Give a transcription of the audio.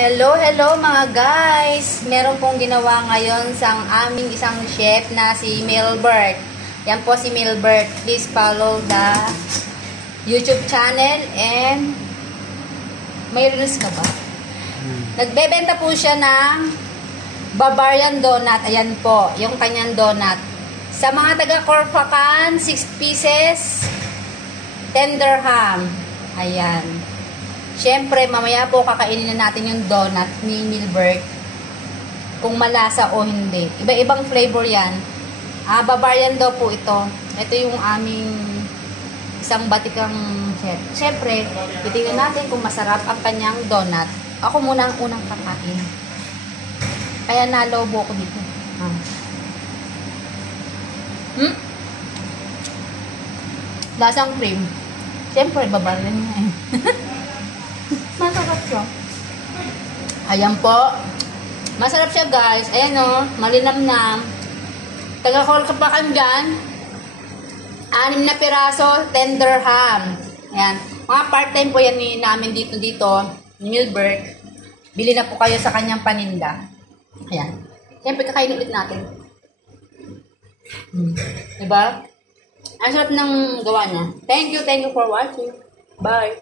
Hello, hello mga guys! Meron pong ginawa ngayon sa aming isang chef na si Milbert. Yan po si Milbert. Please follow the YouTube channel and may reels ka ba? Nagbebenta po siya ng Bavarian donut. Ayan po, yung kanyang donut. Sa mga taga-Corfacan, 6 pieces, tender ham. Ayan. Siyempre, mamaya po kakainin na natin yung donut ni Milbert. Kung malasa o hindi. Iba-ibang flavor yan. Bavarian daw po ito. Ito yung aming isang batikang chef. Siyempre, titingnan natin kung masarap ang kanyang donut. Ako muna ang unang kakain. Kaya nalobo ko dito. Lasang cream. Siyempre, Bavarian niya eh. Masarap siya. Ayan po. Masarap siya guys. Ayan o. Malinamnam. Taga-Corfacan dyan. 6 na piraso. Tender ham. Ayan. Mga part-time po yan namin dito. Ni Milbert. Bili na po kayo sa kanyang paninda. Ayan. Siyempre kakain ulit natin. Diba? Ang sarap ng gawa niya. Thank you for watching. Bye.